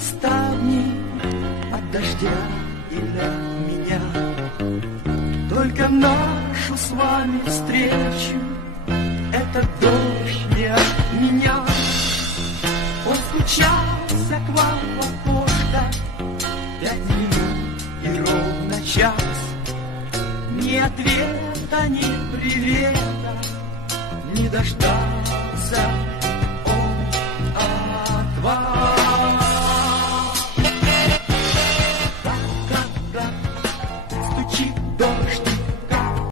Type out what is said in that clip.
ставни от дождя или от меня. Только нашу с вами встречу этот дождь не от меня. Он стучался к вам в окошко 5 минут и ровно час. Ни ответа, ни привета не дождался.